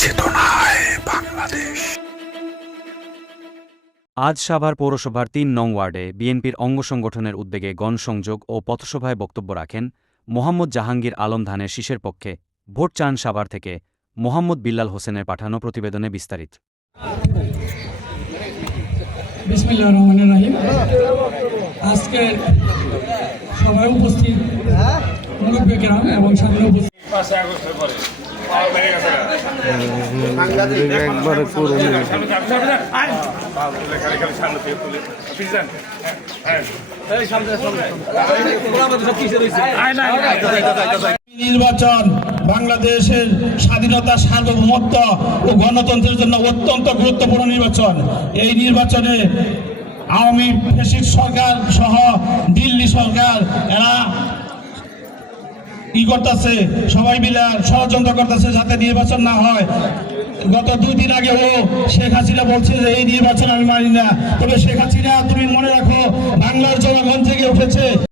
চেতনায় বাংলাদেশ। আজ সাভার পৌরসভার ৩ নং ওয়ার্ডে বিএনপির অঙ্গ সংগঠনের উদ্যোগে গণসংযোগ ও পথসভায় বক্তব্য রাখেন মোহাম্মদ জাহাঙ্গীর আলম ধানের শীষের পক্ষে ভোট চান সাভার থেকে মোহাম্মদ বিল্লাল হোসেনের পাঠানো প্রতিবেদনে বিস্তারিত। বিসমিল্লাহির রহমানির রহিম। আজকে সবাই উপস্থিত মুরব্বী কেরাম এবং সামনে উপস্থিত নির্বাচন বাংলাদেশের স্বাধীনতা, সার্বভৌমত্ব ও গণতন্ত্রের জন্য অত্যন্ত গুরুত্বপূর্ণ নির্বাচন। এই নির্বাচনে আওয়ামী ফ্যাসিস্ট সরকার সহ দিল্লি সরকার এরা করতেছে, সবাই মিলে ষড়যন্ত্র করতেছে যাতে নির্বাচন না হয়। গত 2 দিন আগে শেখ হাসিনা বলছে যে এই নির্বাচন আমি মানি না। তবে শেখ হাসিনা, তুমি মনে রাখো, বাংলার জনগণ জেগে উঠেছে।